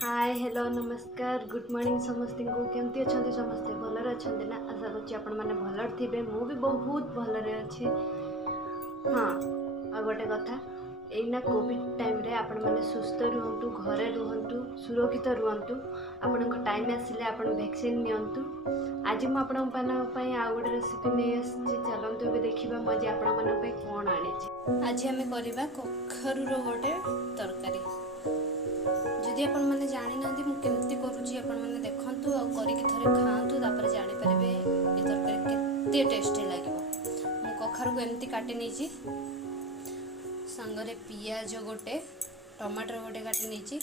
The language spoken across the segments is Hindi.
हाय हेलो नमस्कार गुड मॉर्निंग समस्त को केमती अच्छा समस्ते भलरे अच्छा ना आशा करुँच आपण मैंने भलर थे मु भी बहुत भलरे अच्छी। हाँ आ गोटे कथा एना कोविड टाइम रे आपण मैंने सुस्थ रुहतु घरे रुहतु सुरक्षित रुहतु आपण टाइम आसिले आपण वैक्सीन नियंतु। आज मु आपण आ गोटे रेसिपी नहीं आसी चलतु भी देखा मजे आपण कौन आनी। आज आम करवा कखरू गोटे तरकारी जदि आपण मैंने जानी ना केमती करुँची आपण मैंने देखंतु आ करिक थरे खांतु तापर जानि परिबे ए तरकारी केते टेस्टी लागिवो। मु कखारु को एमती काटी नेची संगरे पियाज गोटे टमाटर गोटे काटी नेची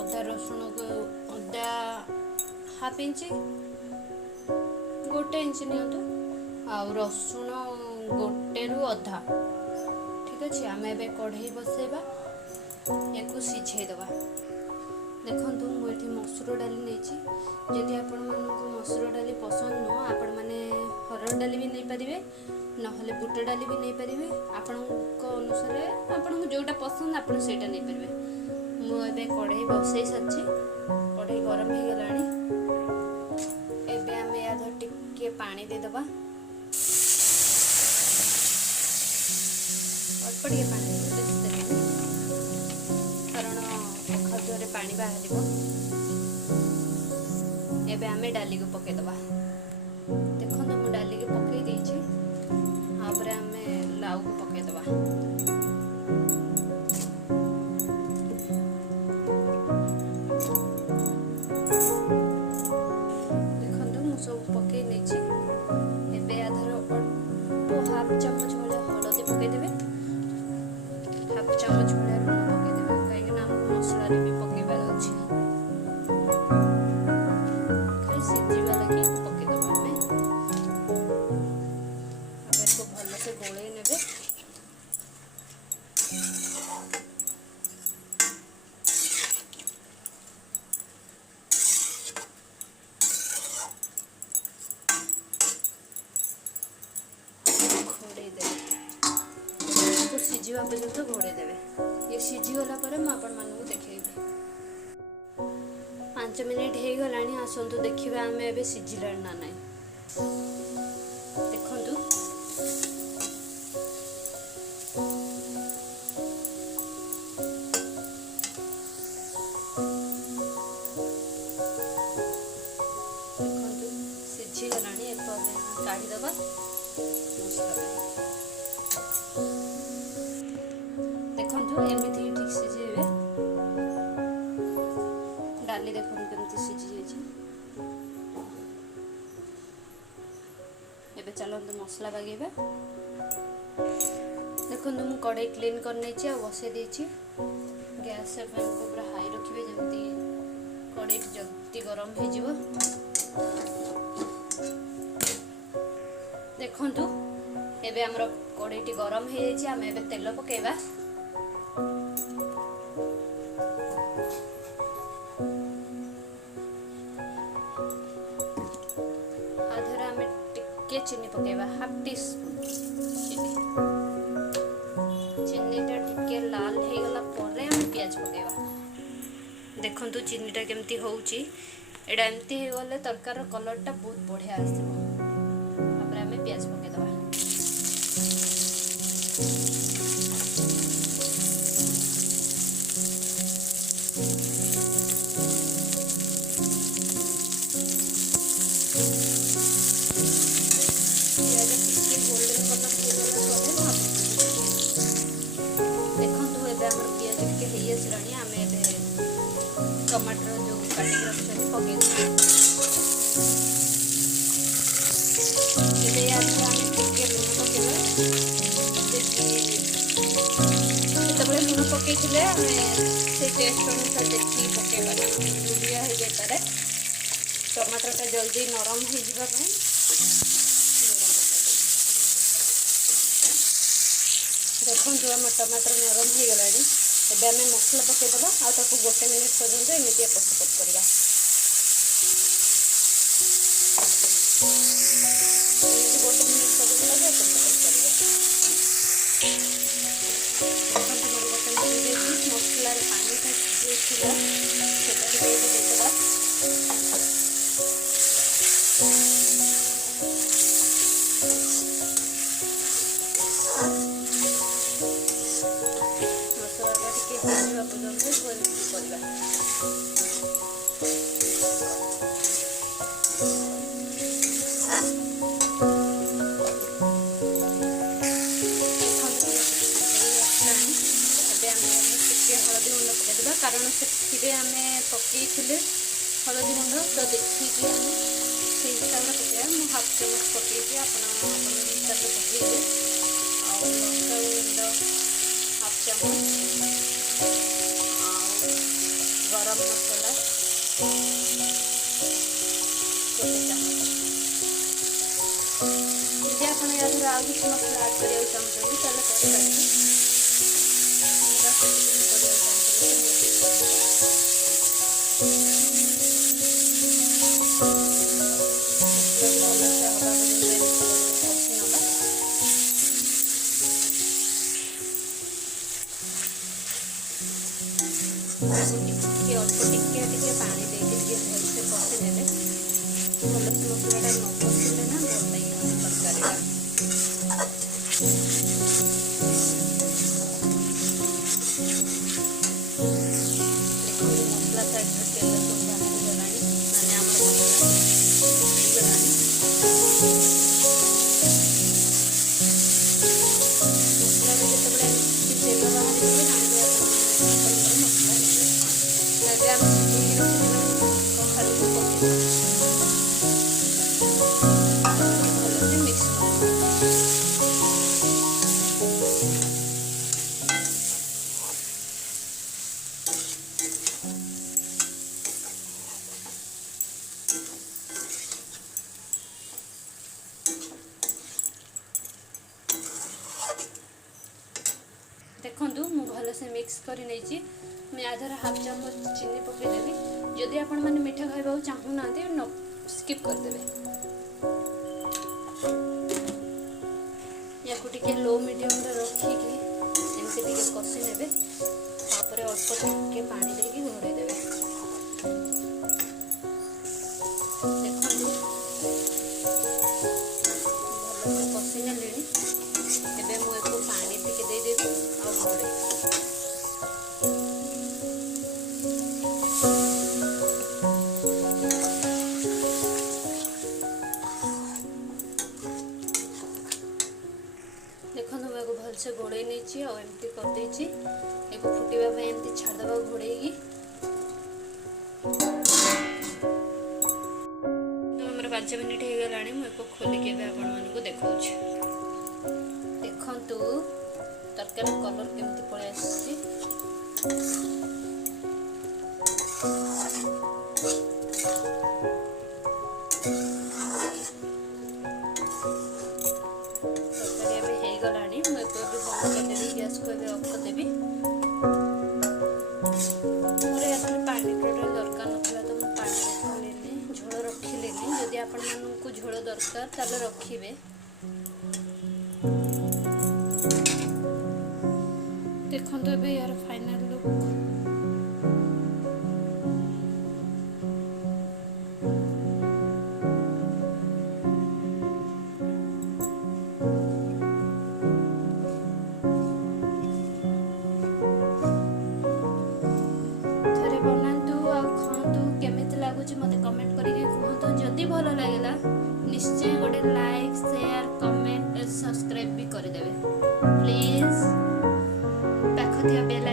अदा रसुण को अदा हाफ इंच गोटे इंच नियंतु आ रसुण गोटे रु अधा ठीक अच्छे। आम ए कढ़ई बसैबा या सिझेदेवा देखु मुझे मसूर डाली नहीं जदि आपण मानक मसूर डाली पसंद नुह आपण मैंने हरड़ डाली भी नहीं पारे ना बुट डाली भी नहीं पारे आपण अनुसार आपन जोटा पसंद आप नहीं पारे। मुझे कढ़ई बसई सारी कढ़ई गरम हो गला एवं आम या टिके पानी देदेबा अल्प टे पानी खाद्य पानी बाहर एबे आमे डाली को पकेदबा देखो मु डाली के पकई देछि आपर आमे लाउ को पकेदबा देखो मु सब पकई नेछि एबे आधर अल्प हाफ चम्मच भले हलदी पकई देबे हाफ चम्मच भले लूण पकई देबे काहे ना हम मसला रे भी पकेबार अछि खाली सिझिबा लगी पकई देबा हमें अब इसको भलो से गोळेई नेबे। घोड़े देबे सिझिबा पर्यंत घोड़े देबे ये सिझीगला मुझे देखेबी 5 मिनिट हो गलानी आसतु देखा आम ए सिझिला ना ना देखु सिझीगला काढ़ीदबा देखु एमती ठीक सिझेबे डाली देखो केमती सिझी जाइए एबे चलते मसला बागेबा देखो मु कढ़ई क्लीन कर नहीं बसई देछि गैस फ्लेम को पूरा हाई रखिए जल्दी कढ़ई जल्दी गरम हो जिवो। देखंतु एबे हमर कढ़ईटी गरम हो जाइए आम एबे तेल पकेबा चीनी पकेबा हाफ टी चीनीटा टिके लाल हो गला परे हम प्याज पकेबा देखंतु चीनीटा केमती होउची एडा एमती हो गले तरकार कलरटा बहुत बढ़िया आसीबो तापर हमें प्याज पकेदबा टमाटर जो काटिक रखते पकई लुण पकई से टेस्ट अनुसार देखिए पकेबा लुड़िया हो जाए टमाटरटा जल्दी नरम हो जाए देखो आम टमाटर नरम हो गला एबे आम मसला पकईदबा आउ गोटे मिनिट पर्यंत एमती पसपत करवा गोटे मिनिट पर्यंत पसपत कर मसलार पानी ଥିଲା ସେଟାକୁ ଟିକେ ଦେଇଦେବା। ମସଲାଟା ଟିକେ ହେଇଯିବା ପର୍ଯ୍ୟନ୍ତ କରିବା। कारण से आम पकईले हलदी गुंड तो देखिए आम से हिसाब से पकड़ा मुझे हाफ चामच पकई हिसाब से पकईले लंका गुंड हाफ चामच गरम मसला गोटे चामच। जदि आप यार आउ किसी मसला आड करा चाहते टिके अल्प टिके पानी देके भलसे कषिदेले भलसे मसलाटा न कषिले ना भल लगे तरकारीटा। मसला साइड तेल सब बाहरी गला माने आम मसला जिते तेल बाहरी देखु मु भलसे मिक्स कर आधार हाफ चामच चीनी पकईदेवी। जदि आपण मैंने मीठा खावा चाहूना न स्किप करदे या लो मीडियम रखिकी एमती कषि ने अल्प टे पानी देके घोड़े देवे। देखो भलसे कषि ने मुझे पानी टिके देदेवी आ घोड़े देखो मुझे भलसे घोड़े नहीं आमती करदे फुटा एमती छाड़देवा घोड़े 5 मिनिट हो गला मुझे खोलिक आपको देखा देखु तरकारी कलर केमती पड़े आसी तरकारी हो गला मुझे बंद करदेवी गैस को ऑफ करदेवी। मोर या पानी टोटल दरकार नाला तो मुझे पानी रखिले झोल रखिले जदि आपण मानू झोल दरकार ताले रखिबे। देखो यार फाइनल लुक मत कमेंट करके कहतु। जदि भल लगे निश्चय गोटे लाइक शेयर कमेंट सब्सक्राइब भी करदेवे प्लीज। पाख बेल